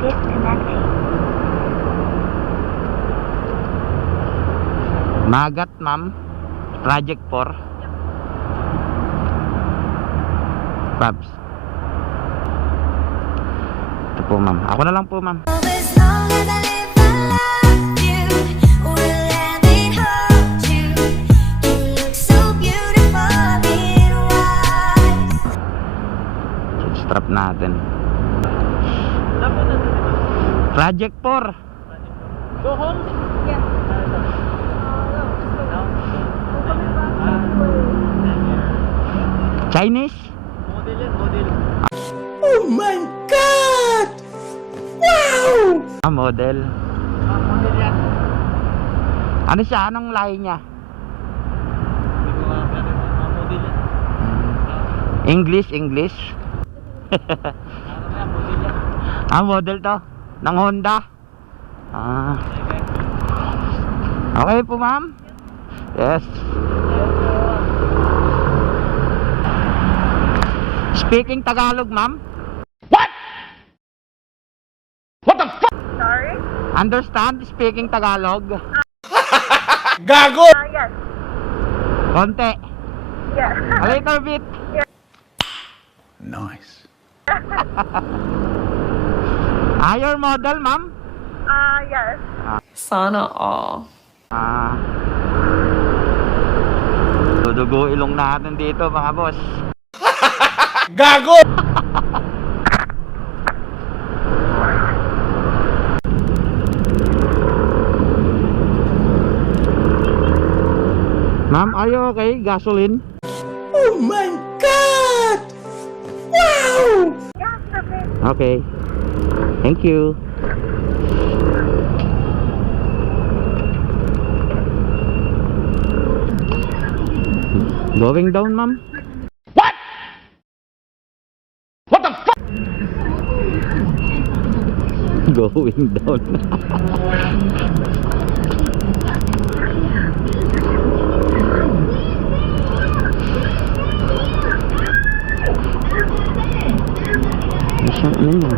Disconnecting. Magat, ma'am. Project 4. Babs. Ito po, ma'am. Ako na lang po, ma'am. Strap natin. Project 4. Go home? Yeah. Chinese? Model yan, model. Oh my God! Wow! Model. Model yan. Ano siya? Anong lahi niya? Hindi ko alam yan. Model yan. English? English? Ano yan, model yan. Model to? Ng Honda? Okay po, ma'am? Yes. Speaking Tagalog, ma'am? What the fuck? Sorry? Understand speaking Tagalog? Gago! Yes. Konti. Yeah. A little bit. Nice. Your model, ma'am? Yes. Sana all. Dudugo ilong natin dito, mga boss. Gago! Ma'am, are you okay? Gasoline? Oh my God! Wow! Yes, okay. Okay. Thank you. Going down, ma'am? What? What the fuck? Going down. Siyang ano niya?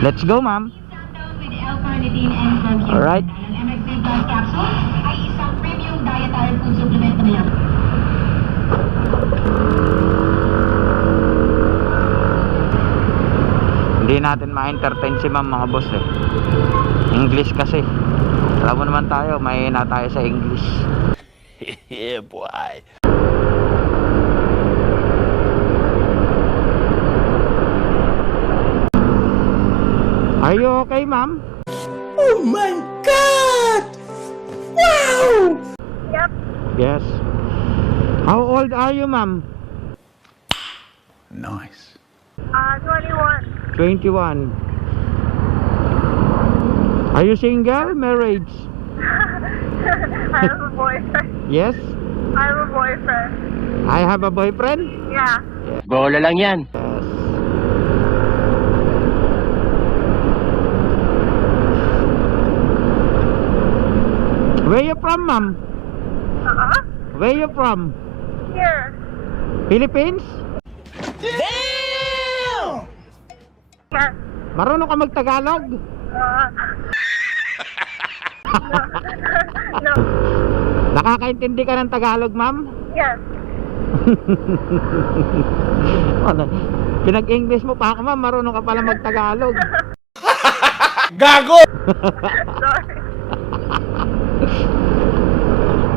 Let's go, ma'am. Alright. Hindi natin ma-entertain si ma'am, mga boss eh. English kasi. Alam mo naman tayo, mahina tayo sa English. Yeah, boy. Are you okay, ma'am? Oh my God! Wow! Yep. Yes. How old are you, ma'am? Nice. 21. 21. Are you single? Married? I have a boyfriend. Yes. I have a boyfriend. I have a boyfriend? Yeah. Bola lang yan. Yes. Where you from, ma'am? Where you from? Here. Philippines? Damn! Yes. Marunong ka mag-Tagalog? No. Nakakaintindi ka ng Tagalog, ma'am? Yes. Ano? Pinag-English mo pa ako, ma'am. Marunong ka pala mag-Tagalog. Gago! Sorry.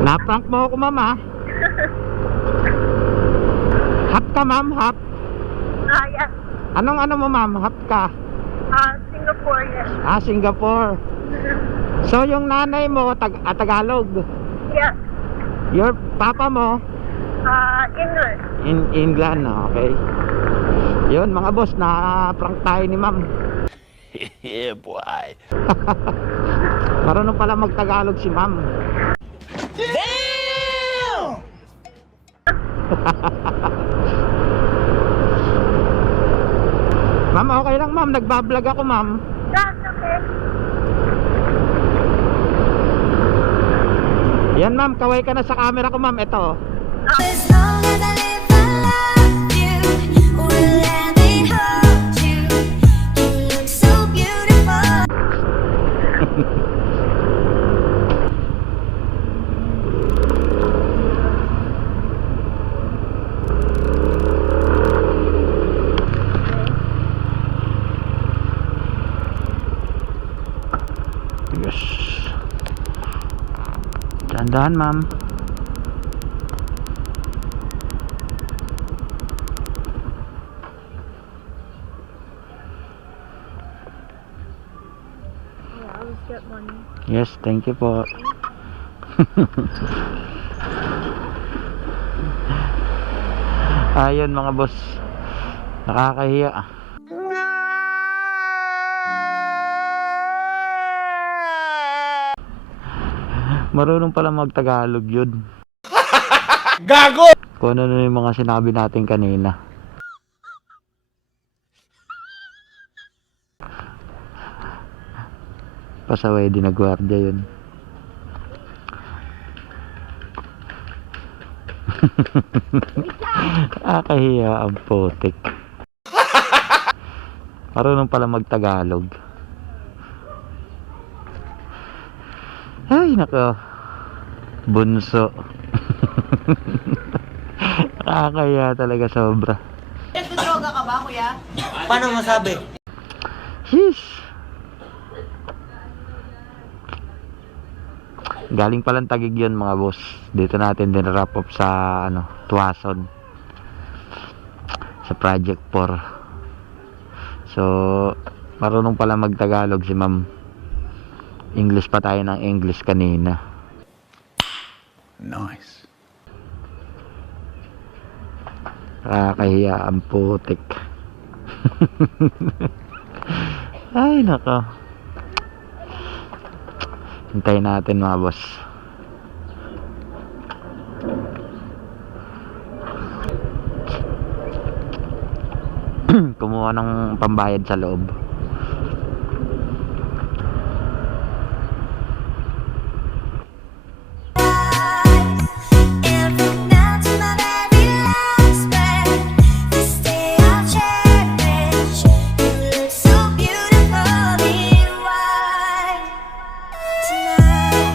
Na-prank mo ako, ma'am, ha? Hap ka, ma'am, hap. Yes. Anong ano mo, ma'am? Hap ka? Singaporean. Singapore. So, yung nanay mo, Tagalog. Yes. Your papa mo, English. in England, okay. Yun, mga boss, na-prank tayo ni ma'am. Yeah, boy. Marunong pala mag-Tagalog si ma'am. Damn! Ma'am, okay lang, ma'am. Nagbablog ako, ma'am. That's okay. Yan, ma'am. Kaway ka na sa camera ko, ma'am. Ito. As long as I live, I love you. Will let me hold you. You look so beautiful. Yes. Dahan-dahan, ma'am. I'll just get one. Yes, thank you po. Ayun mga boss. Nakakahiya. Marunong pala mag-Tagalog yun. Gago! Kung ano na yung mga sinabi natin kanina. Pasaway din na gwardiya yun. Kahiya ang putik. Marunong pala mag-Tagalog. Ay nako, bunso. Nakakaya talaga sobra. Nagdodroga ka ba, kuya? Paano masabi? Sheesh. Galing palang Taguig yun mga boss. Dito natin din wrap up sa Tuwason, sa Project 4. So marunong pala mag-Tagalog si ma'am. English pa tayo ng English kanina. Nice. Nakakahiya ang putik. Ay nako. Hintayin natin mga boss. Kumuha ng pambayad sa loob. And from now to my very last breath, this day I'll cherish. You look so beautiful in white tonight.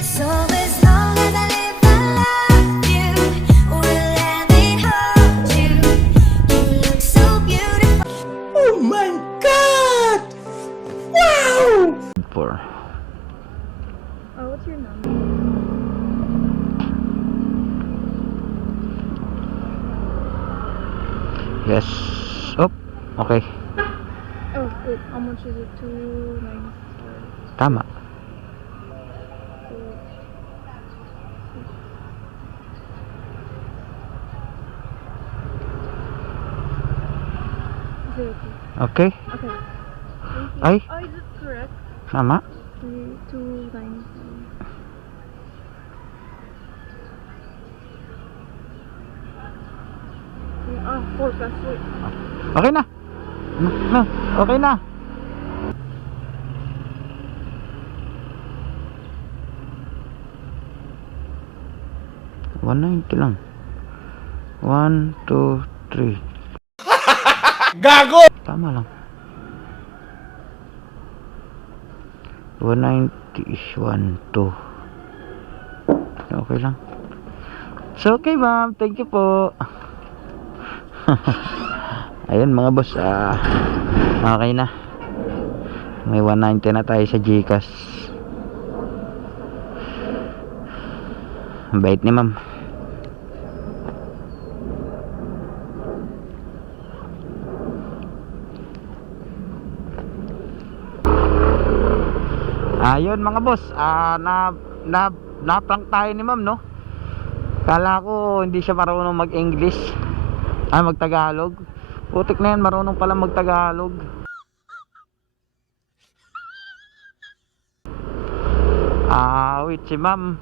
So as long as I live, I love you. Will let me hold you. You look so beautiful. Oh my God! Wow! 4. Oh, what's your number? Yes. Oh, okay. Oh, wait. How much is it? 294. Tama. Is it okay? Okay. Okay. Thank you. Ay. Oh, is it correct? Tama. 294. Yeah, 4 plus. Wait. Okay na. No, okay na. $190 lang. 1, 2, 3. Gago! Tama lang. 190 is 1, 2. Okay lang. So okay ma'am, thank you po. Ayun mga boss, okay na. May 190 na tayo sa GCash. Ang bait ni ma'am. Ayun mga boss, na-prank tayo ni ma'am, no? Kala ko hindi siya marunong mag-English, mag-Tagalog. Putik na yan, marunong pala mag-Tagalog. Wait, si ma'am